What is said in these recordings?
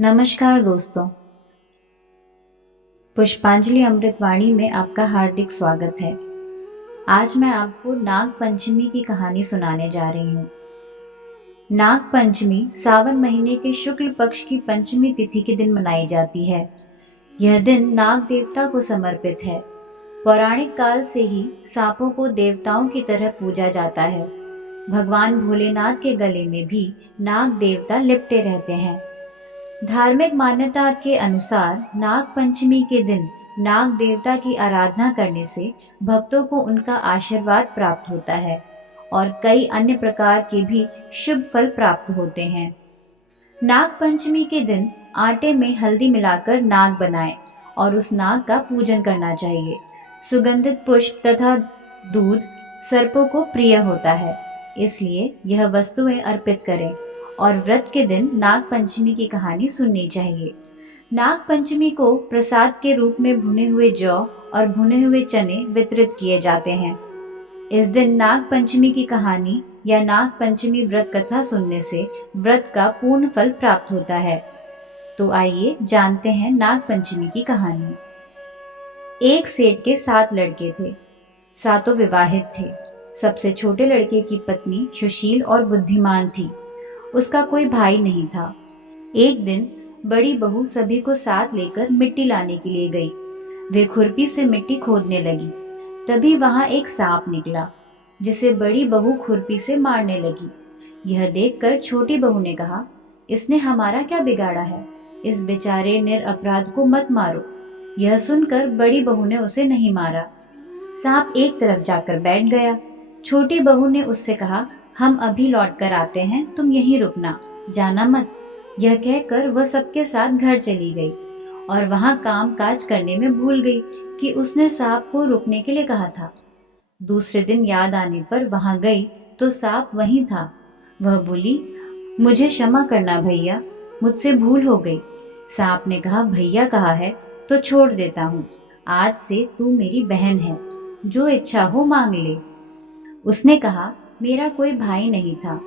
नमस्कार दोस्तों, पुष्पांजलि अमृतवाणी में आपका हार्दिक स्वागत है। आज मैं आपको नाग पंचमी की कहानी सुनाने जा रही हूँ। नाग पंचमी सावन महीने के शुक्ल पक्ष की पंचमी तिथि के दिन मनाई जाती है। यह दिन नाग देवता को समर्पित है। पौराणिक काल से ही सांपों को देवताओं की तरह पूजा जाता है। भगवान भोलेनाथ के गले में भी नाग देवता लिपटे रहते हैं। धार्मिक मान्यता के अनुसार नाग पंचमी के दिन नाग देवता की आराधना करने से भक्तों को उनका आशीर्वाद प्राप्त होता है और कई अन्य प्रकार के भी शुभ फल प्राप्त होते हैं। नाग पंचमी के दिन आटे में हल्दी मिलाकर नाग बनाएं और उस नाग का पूजन करना चाहिए। सुगंधित पुष्प तथा दूध सर्पों को प्रिय होता है, इसलिए यह वस्तुएं अर्पित करें और व्रत के दिन नाग पंचमी की कहानी सुननी चाहिए। नाग पंचमी को प्रसाद के रूप में भुने हुए जौ और भुने हुए चने वितरित किए जाते हैं। इस दिन नाग पंचमी की कहानी या नाग पंचमी व्रत कथा सुनने से व्रत का पूर्ण फल प्राप्त होता है। तो आइए जानते हैं नाग पंचमी की कहानी। एक सेठ के 7 लड़के थे। सातों विवाहित थे। सबसे छोटे लड़के की पत्नी सुशील और बुद्धिमान थी। उसका कोई भाई नहीं था। एक दिन बड़ी बहू सभी को साथ लेकर मिट्टी लाने के लिए गई। वे खुरपी से मिट्टी खोदने लगी। तभी वहां एक सांप निकला, जिसे बड़ी बहू खुरपी से मारने लगी। यह देखकर छोटी बहू ने कहा, इसने हमारा क्या बिगाड़ा है? इस बेचारे निरपराध को मत मारो। यह सुनकर बड़ी बहू ने उसे नहीं मारा। सांप एक तरफ जाकर बैठ गया। छोटी बहू ने उससे कहा, हम अभी लौट कर आते हैं, तुम यहीं रुकना, जाना मत। यह कहकर वह सबके साथ घर चली गई और वहां काम काज करने में भूल गई कि उसने सांप को रुकने के लिए कहा था। दूसरे दिन याद आने पर वहां गई तो सांप वहीं था। वह बोली, मुझे क्षमा करना भैया, मुझसे भूल हो गई। सांप ने कहा, भैया कहा है तो छोड़ देता हूँ। आज से तू मेरी बहन है, जो इच्छा हो मांग ले। उसने कहा, मेरा कोई भाई नहीं था,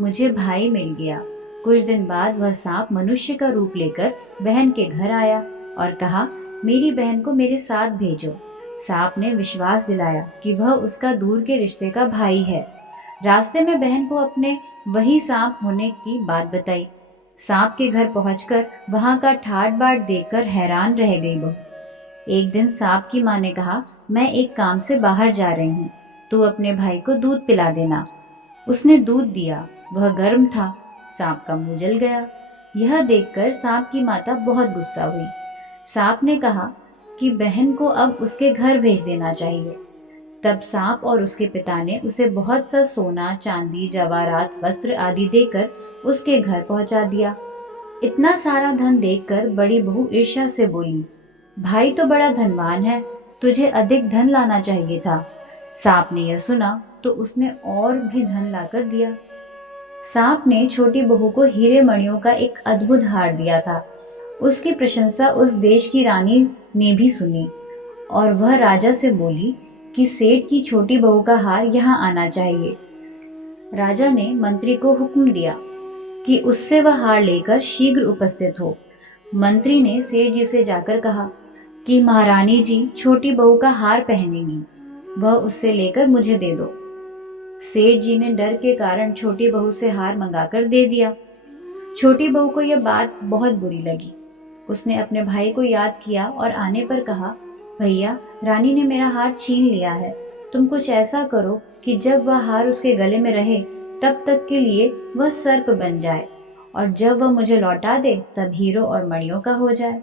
मुझे भाई मिल गया। कुछ दिन बाद वह सांप मनुष्य का रूप लेकर बहन के घर आया और कहा, मेरी बहन को मेरे साथ भेजो। सांप ने विश्वास दिलाया कि वह उसका दूर के रिश्ते का भाई है। रास्ते में बहन को अपने वही सांप होने की बात बताई। सांप के घर पहुंचकर वहां का ठाट बाट देखकर हैरान रह गई बहू। एक दिन सांप की मां ने कहा, मैं एक काम से बाहर जा रही हूँ, तू अपने भाई को दूध पिला देना। उसने दूध दिया। वह गर्म था। सांप का मुंह जल गया। यह देखकर सांप की माता बहुत गुस्सा हुई। सांप ने कहा कि बहन को अब उसके घर भेज देना चाहिए। तब सांप और उसके पिता ने उसे बहुत सा सोना, चांदी, जवाहरात, वस्त्र आदि देकर उसके घर पहुंचा दिया। इतना सारा धन देखकर बड़ी बहू ईर्ष्या से बोली, भाई तो बड़ा धनवान है, तुझे अधिक धन लाना चाहिए था। सांप ने यह सुना तो उसने और भी धन लाकर दिया। सांप ने छोटी बहू को हीरे मणियों का एक अद्भुत हार दिया था। उसकी प्रशंसा उस देश की रानी ने भी सुनी और वह राजा से बोली कि सेठ की छोटी बहू का हार यहाँ आना चाहिए। राजा ने मंत्री को हुक्म दिया कि उससे वह हार लेकर शीघ्र उपस्थित हो। मंत्री ने सेठ जी से जाकर कहा कि महारानी जी छोटी बहू का हार पहनेंगी, वह उससे लेकर मुझे दे दो। सेठ जी ने डर के कारण छोटी बहू से हार मंगाकर दे दिया। छोटी बहू को यह बात बहुत बुरी लगी। उसने अपने भाई को याद किया और आने पर कहा, भैया, रानी ने मेरा हार छीन लिया है। तुम कुछ ऐसा करो कि जब वह हार उसके गले में रहे तब तक के लिए वह सर्प बन जाए और जब वह मुझे लौटा दे तब हीरो और मणियों का हो जाए।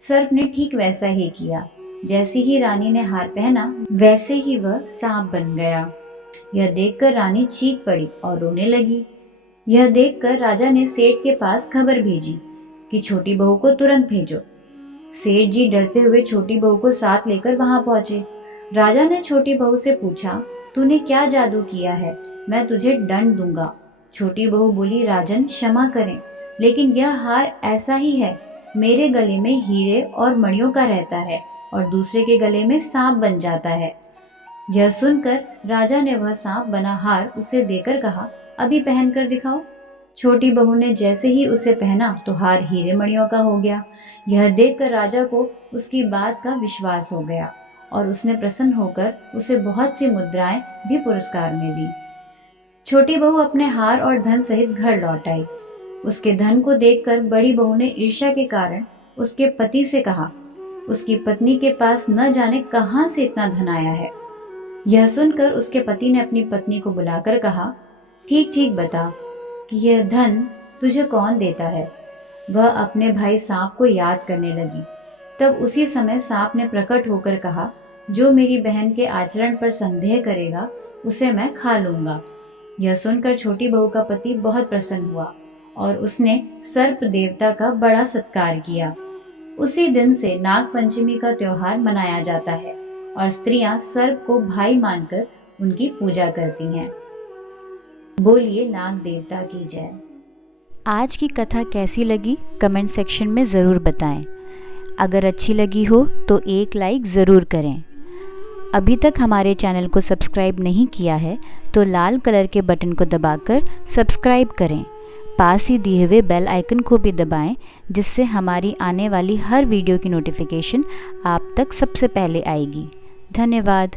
सर्प ने ठीक वैसा ही किया। जैसे ही रानी ने हार पहना वैसे ही वह सांप बन गया। यह देखकर रानी चीख पड़ी और रोने लगी। यह देखकर राजा ने सेठ के पास खबर भेजी कि छोटी बहू को तुरंत भेजो। सेठ जी डरते हुए छोटी बहू को साथ लेकर वहां पहुंचे। राजा ने छोटी बहू से पूछा, तूने क्या जादू किया है? मैं तुझे दंड दूंगा। छोटी बहू बोली, राजन क्षमा करें, लेकिन यह हार ऐसा ही है। मेरे गले में हीरे और मणियों का रहता है और दूसरे के गले में सांप बन जाता है। यह सुनकर राजा ने वह सांप बना हार उसे देकर कहा, अभी पहन कर दिखाओ। छोटी बहू ने जैसे ही उसे पहना तो हार हीरे मणियों का हो गया। यह देखकर राजा को उसकी बात का विश्वास हो गया और उसने प्रसन्न होकर उसे बहुत सी मुद्राएं भी पुरस्कार में दी। छोटी बहू अपने हार और धन सहित घर लौट आई। उसके धन को देखकर बड़ी बहू ने ईर्ष्या के कारण उसके पति से कहा, उसकी पत्नी के पास न जाने कहां से इतना धन आया है। यह सुनकर उसके पति ने अपनी पत्नी को बुलाकर कहा, ठीक ठीक बता कि यह धन तुझे कौन देता है। वह अपने भाई सांप को याद करने लगी। तब उसी समय सांप ने प्रकट होकर कहा, जो मेरी बहन के आचरण पर संदेह करेगा उसे मैं खा लूंगा। यह सुनकर छोटी बहू का पति बहुत प्रसन्न हुआ और उसने सर्प देवता का बड़ा सत्कार किया। उसी दिन से नाग पंचमी का त्योहार मनाया जाता है और स्त्रियां सर्प को भाई मानकर उनकी पूजा करती हैं। बोलिए नाग देवता की जय। आज की कथा कैसी लगी कमेंट सेक्शन में ज़रूर बताएं। अगर अच्छी लगी हो तो एक लाइक ज़रूर करें। अभी तक हमारे चैनल को सब्सक्राइब नहीं किया है तो लाल कलर के बटन को दबाकर सब्सक्राइब करें। पास ही दिए हुए बेल आइकन को भी दबाएं, जिससे हमारी आने वाली हर वीडियो की नोटिफिकेशन आप तक सबसे पहले आएगी। धन्यवाद।